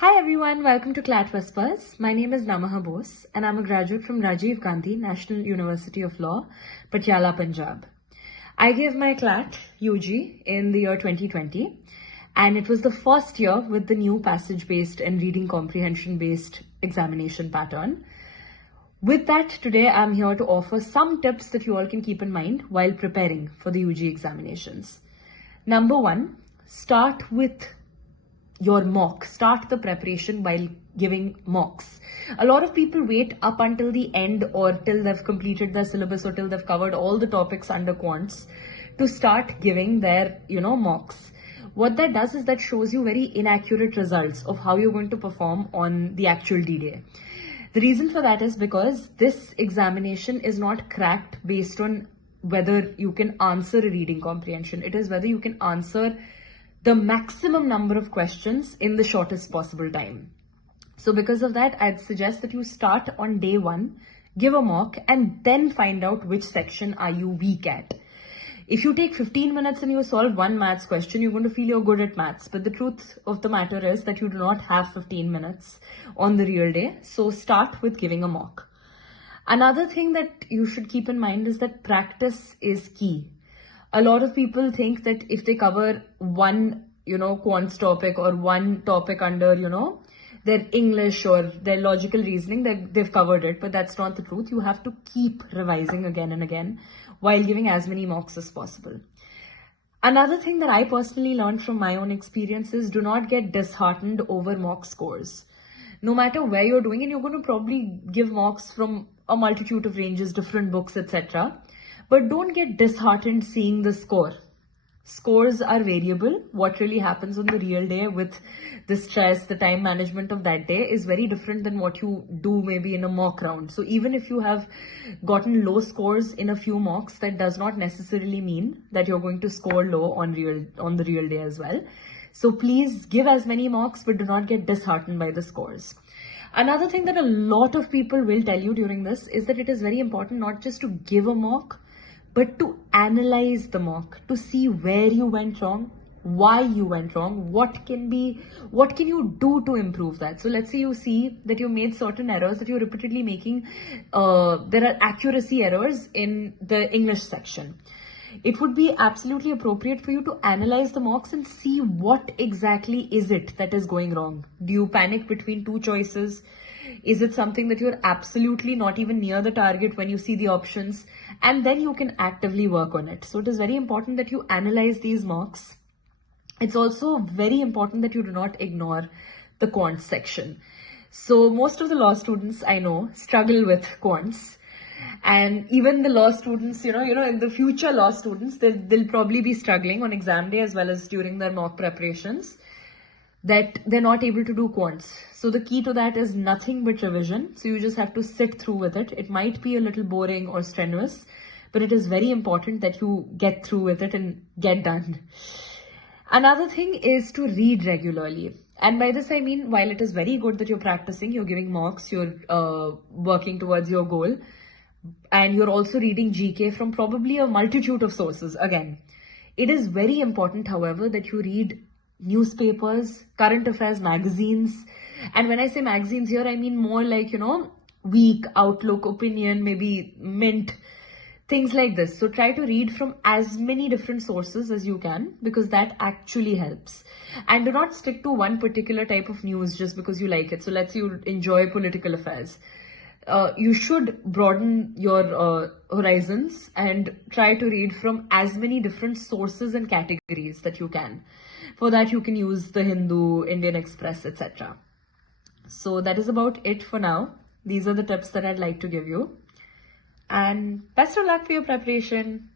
Hi everyone, welcome to CLAT Whispers. My name is Namah Bose and I'm a graduate from Rajiv Gandhi National University of Law, Patiala, Punjab. I gave my CLAT UG in the year 2020 and it was the first year with the new passage-based and reading comprehension-based examination pattern. With that, today I'm here to offer some tips that you all can keep in mind while preparing for the UG examinations. Number one, start with your mock. Start the preparation while giving mocks. A lot of people wait up until the end or till they've completed their syllabus or till they've covered all the topics under quants to start giving their, mocks. What that does is that shows you very inaccurate results of how you're going to perform on the actual D-Day. The reason for that is because this examination is not cracked based on whether you can answer a reading comprehension. It is whether you can answer the maximum number of questions in the shortest possible time. So because of that, I'd suggest that you start on day one, give a mock, and then find out which section are you weak at. If you take 15 minutes and you solve one maths question, you're going to feel you're good at maths. But the truth of the matter is that you do not have 15 minutes on the real day. So start with giving a mock. Another thing that you should keep in mind is that practice is key. A lot of people think that if they cover one, quants topic or one topic under, their English or their logical reasoning, that they've covered it. But that's not the truth. You have to keep revising again and again while giving as many mocks as possible. Another thing that I personally learned from my own experience is do not get disheartened over mock scores. No matter where you're doing it, you're going to probably give mocks from a multitude of ranges, different books, etc. But don't get disheartened seeing the score. Scores are variable. What really happens on the real day with the stress, the time management of that day is very different than what you do maybe in a mock round. So even if you have gotten low scores in a few mocks, that does not necessarily mean that you're going to score low on the real day as well. So please give as many mocks, but do not get disheartened by the scores. Another thing that a lot of people will tell you during this is that it is very important not just to give a mock, but to analyze the mock, to see where you went wrong, why you went wrong, what can you do to improve that. So let's say you see that you made certain errors that you're repeatedly making. There are accuracy errors in the English section. It would be absolutely appropriate for you to analyze the mocks and see what exactly is it that is going wrong. Do you panic between two choices? Is it something that you're absolutely not even near the target when you see the options? And then you can actively work on it. So it is very important that you analyze these mocks. It's also very important that you do not ignore the quants section. So most of the law students I know struggle with quants. And even the law students, in the future law students, they'll probably be struggling on exam day as well as during their mock preparations, that they're not able to do quants. So the key to that is nothing but revision. So you just have to sit through with it. It might be a little boring or strenuous, but it is very important that you get through with it and get done. Another thing is to read regularly. And by this I mean, while it is very good that you're practicing, you're giving mocks, you're working towards your goal, and you're also reading GK from probably a multitude of sources. Again, it is very important, however, that you read newspapers, current affairs magazines. And when I say magazines here, I mean more like, Week, Outlook, Opinion, maybe Mint, things like this. So try to read from as many different sources as you can, because that actually helps. And do not stick to one particular type of news just because you like it. So let's say you enjoy political affairs. You should broaden your horizons and try to read from as many different sources and categories that you can. For that, you can use the Hindu, Indian Express, etc. So that is about it for now. These are the tips that I'd like to give you. And best of luck for your preparation.